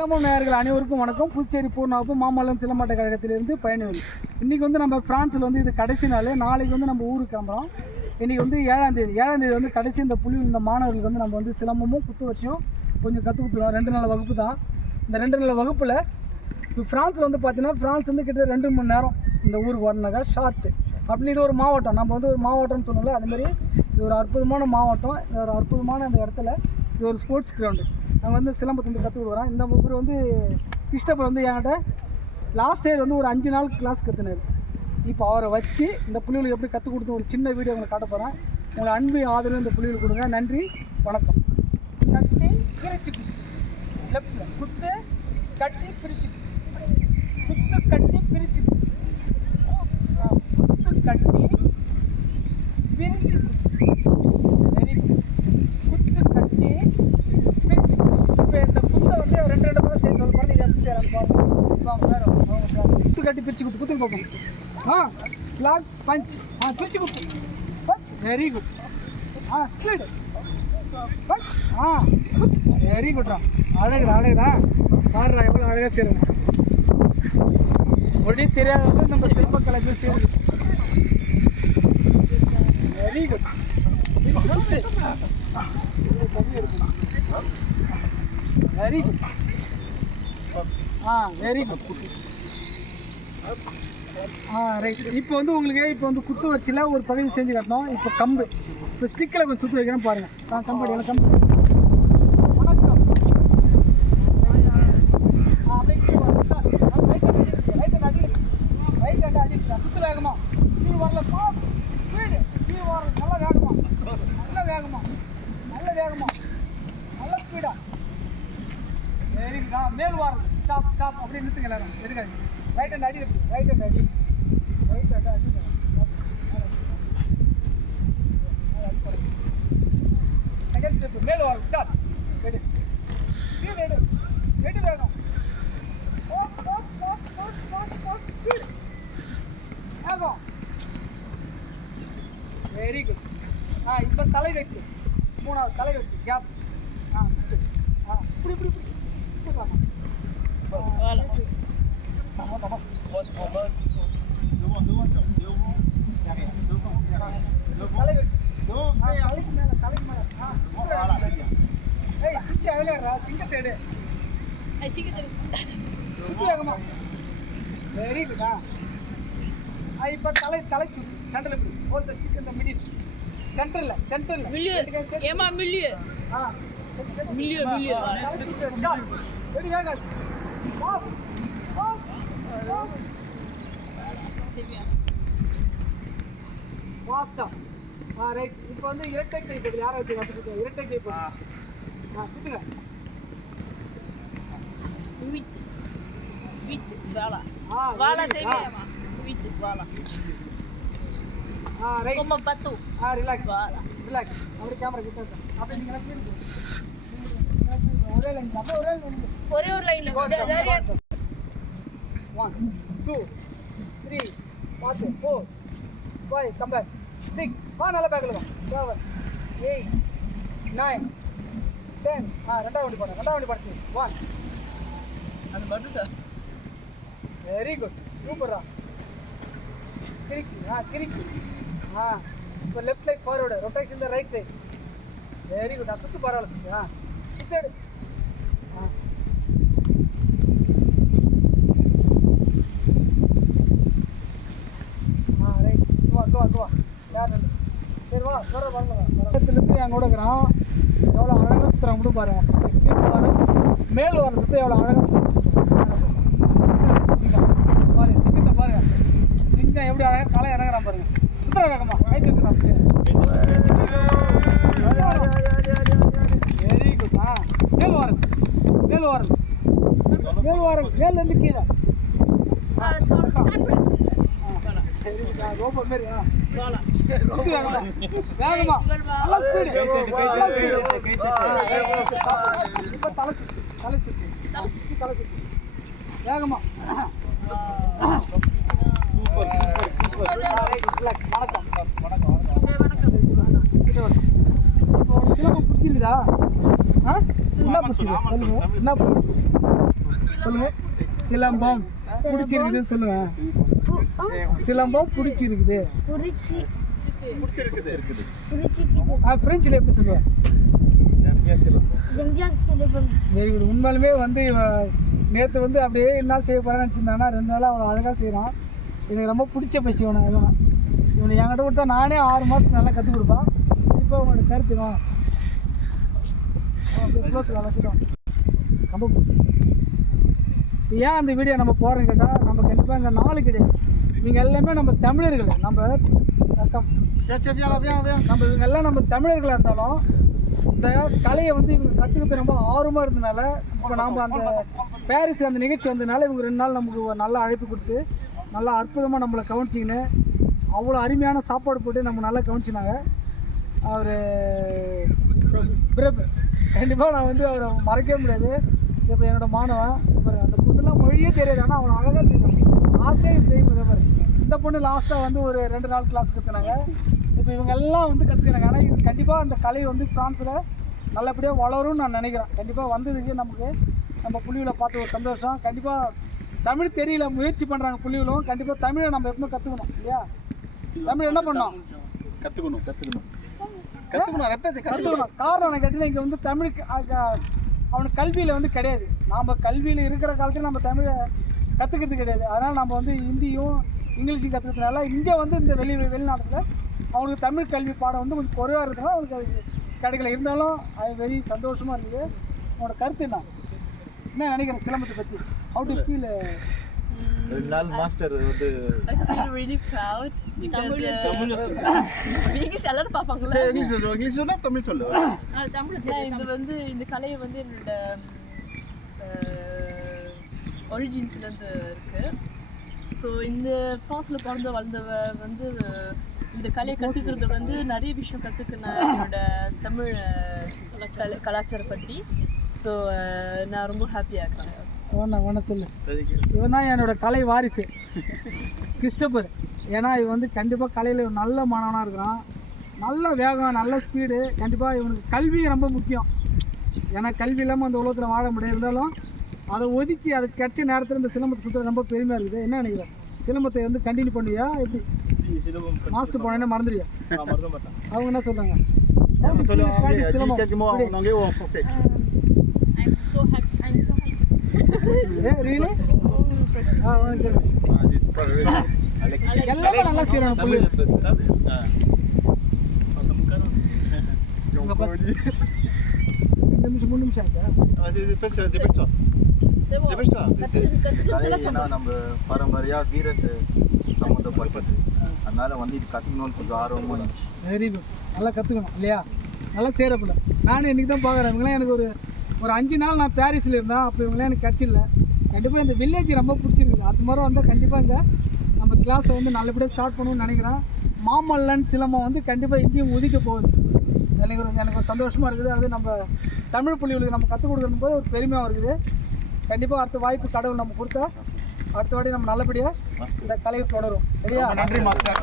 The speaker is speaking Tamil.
சிலம்பம் நேயர்கள் அனைவருக்கும் வணக்கம். புதுச்சேரி பூர்ணாவுக்கும் மாமல்லம் சிலம்பாட்ட கழகத்திலிருந்து பயணிகள். இன்றைக்கி வந்து நம்ம ஃப்ரான்ஸில் வந்து இது கடைசி நாள். நாளைக்கு வந்து நம்ம ஊருக்கு கிளம்புறோம். இன்றைக்கி வந்து 7ஆம் தேதி வந்து கடைசி இந்த புள்ளியில் இந்த மாணவர்களுக்கு வந்து நம்ம வந்து சிலம்பமும் குத்து வச்சும் கொஞ்சம் கற்றுக் கொடுத்துருவோம். 2 நாள் வகுப்பு தான். இந்த 2 நாள் வகுப்பில் இப்போ ஃப்ரான்ஸில் வந்து பார்த்தீங்கன்னா ஃப்ரான்ஸ் வந்து கிட்டத்தட்ட 2 மணி நேரம் இந்த ஊருக்கு வரணுனாக்கா ஷார்ட்டு அப்படின்னு. இது ஒரு மாவட்டம், நம்ம வந்து ஒரு மாவட்டம்னு சொன்னோம்ல, அதுமாரி இது ஒரு அற்புதமான மாவட்டம். இது ஒரு அற்புதமான அந்த இடத்துல இது ஒரு ஸ்போர்ட்ஸ் கிரவுண்டு. நாங்கள் வந்து சிலம்பத்தை வந்து கற்றுக் கொடுக்குறோம். இந்த ஊர் வந்து கிருஷ்ணப்பர் வந்து என்கிட்ட லாஸ்ட் இயர் வந்து ஒரு 5 நாள் கிளாஸ் கற்றுனார். இப்போ அவரை வச்சு இந்த புள்ளிகளுக்கு எப்படி கற்றுக் கொடுத்து ஒரு சின்ன வீடியோ உங்களை காட்ட போகிறேன். உங்களை அன்பு ஆதரவு இந்த புள்ளிகளுக்கு கொடுங்க. நன்றி, வணக்கம். கட்டி பிரிச்சு லெஃப்டில் குத்து கட்டி பிரிச்சு குத்து கட்டி பிரிச்சு குத்து கட்டி பிரிச்சு வெரி குட். குத்து கட்டி பிரிச்சு. இப்போ இந்த குத்தை வந்து 2 முறை செய்ய சொல்ல போகிறேன். நீங்கள் எப்படி செய்யலாம் பாருங்க. குத்து கட்டி பிரிச்சு குத்து குத்து பார்ப்போம். Block punch. பிரிச்சு குத்து punch. Very good. Speed punch. Very குட்ரா. அழகுடா பாருடா எவ்வளோ அழகாக செய்கிறேன். மொழி தெரியாதவங்க நம்ம சிலம்ப கலைக்கு சேருது. Very good. Very good. Very good. Right. இப்போ வந்து உங்களுக்கு இப்போ வந்து குத்து வரிசையில் ஒரு பகுதி செஞ்சு காட்டணும். இப்போ கம்பு, இப்போ ஸ்டிக்கில் கொஞ்சம் சுற்றி வைக்கிறேன் பாருங்கள். கம்பு அடி கம்பு. வணக்கம். ரைட் ஹேண்ட் அடி சுற்று வேகமா. நீ வரல பாஸ் ஸ்பீடு. நீ வர நல்ல வேகமா நல்ல ஸ்பீடா. Very good. மேல் வாரம் ஸ்டாப் அப்படின்னு நிறுத்துங்க எல்லாரும். எடுக்காது. ரைட் ஹேண்ட் அடி ரைட் ஹேண்ட் அடி செகண்ட் ஸ்டெப் மேல் வாரம் ஸ்டார்ட். எடு வேகம். Very good. இப்போ தலை வைத்து 3வது தலை வைத்து கேப். இப்படி சிங்கத்தேடு. Very good. இப்போ தலை சுற்றி சென்டரில் இப்படி ஹோல் த ஸ்டிக் இந்த மிடில் சென்டரில் மில்லியோ ஏமா மில்லியோ வெரி வேக பாஸ் ஃபாஸ்டா. ரைட். இப்போ வந்து இரட்டை கை போடு. யாரை வச்சு கற்றுக்கிட்டோம்? இரட்டை கை போடு. சுற்றுங்க. வித் வாலா செய்வியாமா வித் வாலா. ரைட். ரொம்ப பத்து. ரிலாக்ஸ். அவரு கேமரா கிட்ட இருக்கு. அப்ப நீங்க எல்லாம் கேளுங்க. ஒரே லைன். அப்ப ஒரே ஒரு லைன்ல 1 2 3 4 5 கம் பேக் 6 நல்ல பேக்ல வா 7 8 9 10. ரெண்டாவது வண்டி போடு 1. அது மட்டும். Very good. சூப்பரா. கிரிக்கி. இப்போ left like forward rotation the right side. Very good. சுற்று பரவாயில்ல. சுத்தேடு. ரைட். வா யார் இல்லை. சரி வா வரலேருந்து என் கூட இருக்கிறான். எவ்வளோ அழகாக சுற்றுறான் மட்டும் பாருங்க. கீழே வர மேல் வர சுற்று எவ்வளோ அழகாக பாருங்க. சிங்கத்தை பாருங்க. சிங்கம் எப்படி அழகாக காலை இறங்குறான் பாருங்க. சுத்தர வேகமா ரைட் இருக்கிறான். Very good. மேல் வாரம் மேலேருந்து கீழே ரோபோ மாரி. வேகமா நல்லா ஸ்பீடு. இப்போ தலை சுற்றி வேகமா. சிலம்பம் பிடிச்சிருக்குதா? என்ன பிடிச்சிருக்கு? என்ன பிடிச்சிருக்கு? சொல்லுங்க. சிலம்பம் பிடிச்சிருக்குதுன்னு சொல்லுங்க. சிலம்பம் பிடிச்சிருக்குது. பிரெஞ்சில் எப்படி சொல்லுவேன்? Very good. உண்மையிலுமே வந்து நேற்று வந்து அப்படியே என்ன செய்ய போகிறேன்னு நினச்சிருந்தாங்கன்னா 2 நாளாக அவ்வளோ அழகாக செய்கிறான். எனக்கு ரொம்ப பிடிச்ச பசி இவனை என்கிட்ட கொடுத்தா நானே 6 மாதத்துக்கு நல்லா கற்றுக் கொடுப்பான். இப்போ உங்களோட கருத்துக்கும் ரொம்ப ஏன் அந்த வீடியோ நம்ம போகிறோம் கேட்டால், நம்ம கண்டிப்பாக இங்கே 4 கிடையாது. இவங்க எல்லாமே நம்ம தமிழர்கள். நம்ம இவங்க எல்லாம் நம்ம தமிழர்களாக இருந்தாலும் இந்த கலையை வந்து இவங்க கற்றுக்கிறது ரொம்ப ஆர்வமாக இருந்தனால, இப்போ நாம் அந்த பாரிஸ் அந்த நிகழ்ச்சி வந்ததுனால இவங்க 2 நாள் நமக்கு ஒரு நல்ல அழைப்பு கொடுத்து நல்லா அற்புதமாக நம்மளை கவனிச்சிங்கன்னு அவ்வளோ அருமையான சாப்பாடு போட்டு நம்ம நல்லா கவனிச்சினாங்க. அவர் பிறப்பு கண்டிப்பாக நான் வந்து அவரை மறக்கவே முடியாது. இப்போ என்னோடய மாணவன் அந்த பொண்ணுலாம் மொழியே தெரியாது, ஆனால் அவன் அழகாக செய்வான். ஆசையாக செய்யும். இந்த பொண்ணு லாஸ்ட்டாக வந்து ஒரு 2 நாள் கிளாஸ் கற்றுனாங்க. இப்போ இவங்க எல்லாம் வந்து கற்றுக்கிறாங்க. ஆனால் இது கண்டிப்பாக அந்த கலை வந்து ஃப்ரான்ஸில் நல்லபடியாக வளரும்னு நான் நினைக்கிறேன். கண்டிப்பாக வந்ததுக்கு நமக்கு நம்ம புள்ளிகளை பார்த்து ஒரு சந்தோஷம். கண்டிப்பாக தமிழ் தெரியல, முயற்சி பண்ணுறாங்க புள்ளிகளும். கண்டிப்பாக தமிழை நம்ம எப்பவுமே கற்றுக்கணும் இல்லையா? தமிழ் என்ன பண்ணோம்? கற்றுக்கணும். காரணம் என்ன கேட்டீங்கன்னா, இங்கே வந்து தமிழுக்கு அவனுக்கு கல்வியில் வந்து கிடையாது. நாம் கல்வியில் இருக்கிற காலத்தில் நம்ம தமிழை கற்றுக்கிறது கிடையாது. அதனால் நம்ம வந்து ஹிந்தியும் இங்கிலீஷும் கற்றுக்கிறதுனால இங்கே வந்து இந்த வெளிநாட்டில் அவனுக்கு தமிழ் கல்வி பாடம் வந்து கொஞ்சம் குறைவாக இருக்கிறதுனால அவனுக்கு அது கிடைக்கல. இருந்தாலும் அது வெரி சந்தோஷமாக இருக்குது. உன்னோட கருத்து என்ன நினைக்கிறேன் சிலம்பத்தை பற்றி? How do you feel? Master வந்து I feel really proud because English எல்லாரும் பாப்பாங்களா? சரி இங்கிலீஷ் சொன்னா தமிழ் சொல்லு. இது வந்து இந்த கலை வந்து என்னோட ஒரிஜின்ஸ்ல இருந்து இருக்கு. ஸோ இந்த ஃப்ரான்ஸில் பிறந்து வளர்ந்தவ வந்து இந்த கலையை கற்றுக்கிறது வந்து நிறைய விஷயம் கற்றுக்கினேன் என்னோட தமிழ் கலாச்சாரம் பற்றி. ஸோ நான் ரொம்ப ஹாப்பியாக இருக்கேன். ஒன்று சொல்லு. இவன் தான் என்னோட கலை வாரிசு கிறிஸ்டபர். ஏன்னா இவன் வந்து கண்டிப்பாக கலையில் நல்ல மாணவனாக இருக்கிறான். நல்ல வேகம், நல்ல ஸ்பீடு. கண்டிப்பாக இவனுக்கு கல்வி ரொம்ப முக்கியம். ஏன்னா கல்வி இல்லாமல் அந்த உலகத்தில் வாழ முடியாது. இருந்தாலும் அதை ஒதுக்கி அது கிடைச்ச நேரத்தில் இந்த சிலம்பத்தை சுற்ற ரொம்ப பெருமையாக இருக்குது. என்ன நினைக்கிறேன்? சிலம்பத்தை வந்து கண்டினியூ பண்ணுவியா? எப்படி மாஸ்டர் போனேன்னா மறந்துடுவியா? அவங்க என்ன சொல்கிறாங்க? எல்லாமே நல்லா செய்யறாங்க. 2 நிமிஷம் 3 நிமிஷம் நம்ம பரம்பரையாக வீரத்தை சம்மந்தப்பட்டது. அதனால வந்து இது கற்றுக்கணும்னு கொஞ்சம் ஆர்வமாக இருந்துச்சு. Very good. நல்லா கற்றுக்கணும் இல்லையா? நல்லா சேரப்பட. நானும் இன்றைக்கி தான் பார்க்குறேன். இவங்களாம் எனக்கு ஒரு 5 நாள் நான் பாரிஸில் இருந்தேன். அப்போ இவங்களாம் எனக்கு கிடச்சிடல. கண்டிப்பாக இந்த வில்லேஜ் ரொம்ப பிடிச்சிருக்குது. அது மாதிரி வந்தால் கண்டிப்பாக இங்கே நம்ம கிளாஸை வந்து நல்லபடியாக ஸ்டார்ட் பண்ணணும்னு நினைக்கிறேன். மாமல்லன் சிலம்பம் வந்து கண்டிப்பாக இங்கேயும் ஒதுக்க போகுது. எனக்கு ஒரு சந்தோஷமாக இருக்குது. அது நம்ம தமிழ் புள்ளிகளுக்கு நம்ம கற்றுக் கொடுக்கணும் போது ஒரு பெருமையாக இருக்குது. கண்டிப்பாக அடுத்த வாய்ப்பு கடவுள் நம்ம கொடுத்தா அடுத்த வாட்டி நம்ம நல்லபடியாக இந்த கலையை தொடரும். சரியா? நன்றி மாஸ்டர்.